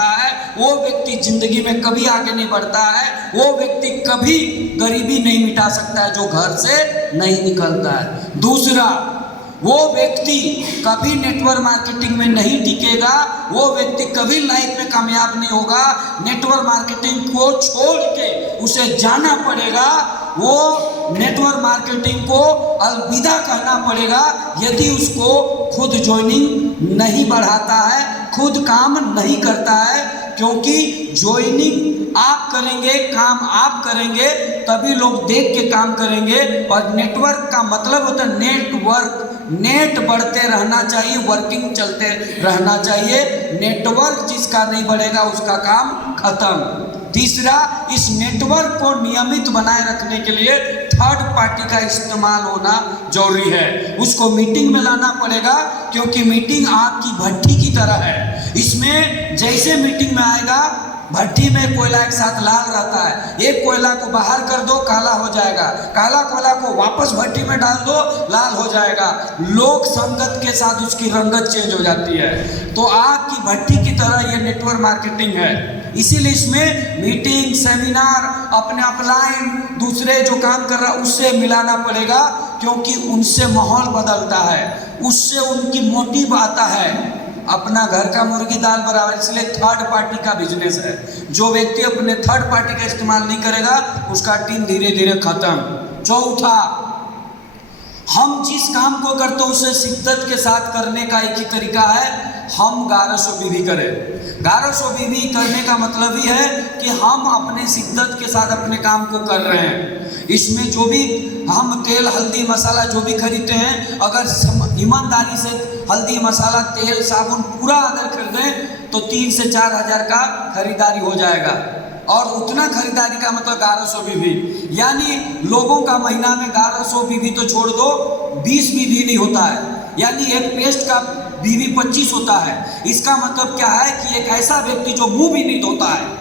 सकता है, वो व्यक्ति जिंदगी में कभी आगे नहीं बढ़ता है, वो व्यक्ति कभी गरीबी नहीं मिटा सकता है जो घर से नहीं निकलता है। दूसरा, वो व्यक्ति कभी नेटवर्क मार्केटिंग में नहीं टिकेगा, वो व्यक्ति कभी लाइफ में कामयाब नहीं होगा। नेटवर्क मार्केटिंग को छोड़ के उसे जाना पड़ेगा, वो नेटवर्क मार्केटिंग को अलविदा कहना पड़ेगा यदि उसको खुद ज्वाइनिंग नहीं बढ़ाता है, खुद काम नहीं करता है। क्योंकि ज्वाइनिंग आप करेंगे, काम आप करेंगे, तभी लोग देख के काम करेंगे। और नेटवर्क का मतलब होता है नेटवर्क, नेट बढ़ते रहना चाहिए, वर्किंग चलते रहना चाहिए। नेटवर्क जिसका नहीं बढ़ेगा उसका काम खत्म। तीसरा, इस नेटवर्क को नियमित बनाए रखने के लिए थर्ड पार्टी का इस्तेमाल होना जरूरी है। उसको मीटिंग में लाना पड़ेगा, क्योंकि मीटिंग आपकी भट्टी की तरह है। इसमें जैसे मीटिंग में आएगा, भट्टी में कोयला एक साथ लाल रहता है, एक कोयला को बाहर कर दो काला हो जाएगा, काला कोयला को वापस भट्टी में डाल दो लाल हो जाएगा। लोक संगत के साथ उसकी रंगत चेंज हो जाती है। तो आपकी भट्टी की तरह ये नेटवर्क मार्केटिंग है। इसीलिए इसमें मीटिंग, सेमिनार, अपने अपलाइन, दूसरे जो काम कर रहा है उससे मिलाना पड़ेगा, क्योंकि उनसे माहौल बदलता है, उससे उनकी मोटिव आता है। अपना घर का मुर्गी दाल बराबर, इसलिए थर्ड पार्टी का बिजनेस है। जो व्यक्ति अपने थर्ड पार्टी का इस्तेमाल नहीं करेगा उसका टीम धीरे धीरे खत्म। चौथा, हम जिस काम को करते हैं उसे शिद्दत के साथ करने का एक ही तरीका है, हम 1100 बीवी करें। 1100 बीवी करने का मतलब ही है कि हम अपने शिद्दत के साथ अपने काम को कर रहे हैं। इसमें जो भी हम तेल, हल्दी, मसाला जो भी खरीदते हैं, अगर ईमानदारी से हल्दी, मसाला, तेल, साबुन पूरा अगर खरीदें तो 3 से 4 हज़ार का खरीदारी हो जाएगा। और उतना खरीदारी का मतलब 1100 बीवी, यानी लोगों का महीना में 1100 बीवी तो छोड़ दो, 20 बीवी नहीं होता है, यानी एक पेस्ट का बीवी 25 होता है। इसका मतलब क्या है कि एक ऐसा व्यक्ति जो मुंह भी नहीं धोता है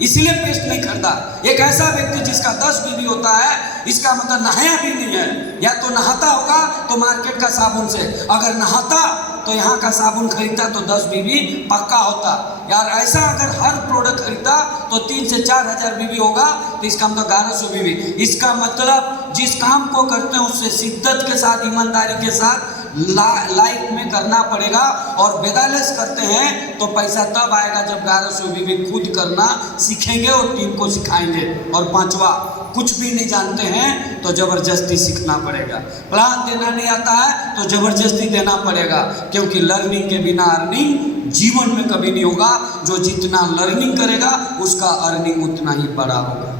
इसलिए पेस्ट नहीं खरीदा, एक ऐसा व्यक्ति जिसका 10 बीवी होता है, इसका मतलब नहाया भी नहीं है, या तो नहाता होगा तो मार्केट का साबुन से, अगर नहाता तो यहाँ का साबुन खरीदता तो 10 बीवी पक्का होता। यार ऐसा अगर हर प्रोडक्ट खरीदता तो 3 से 4 हज़ार बीवी होगा, तो इसका मतलब 1100 बीवी। इसका मतलब जिस काम को करते हैं उससे शिद्दत के साथ, ईमानदारी के साथ लाइफ में करना पड़ेगा। और बेदालेस करते हैं तो पैसा तब आएगा जब 1100 बीवी खुद करना सीखेंगे और टीम को सिखाएंगे। और पांचवा, कुछ भी नहीं जानते हैं तो जबरदस्ती सीखना पड़ेगा। प्लान देना नहीं आता है तो जबरदस्ती देना पड़ेगा, क्योंकि लर्निंग के बिना अर्निंग जीवन में कभी नहीं होगा। जो जितना लर्निंग करेगा उसका अर्निंग उतना ही बड़ा होगा।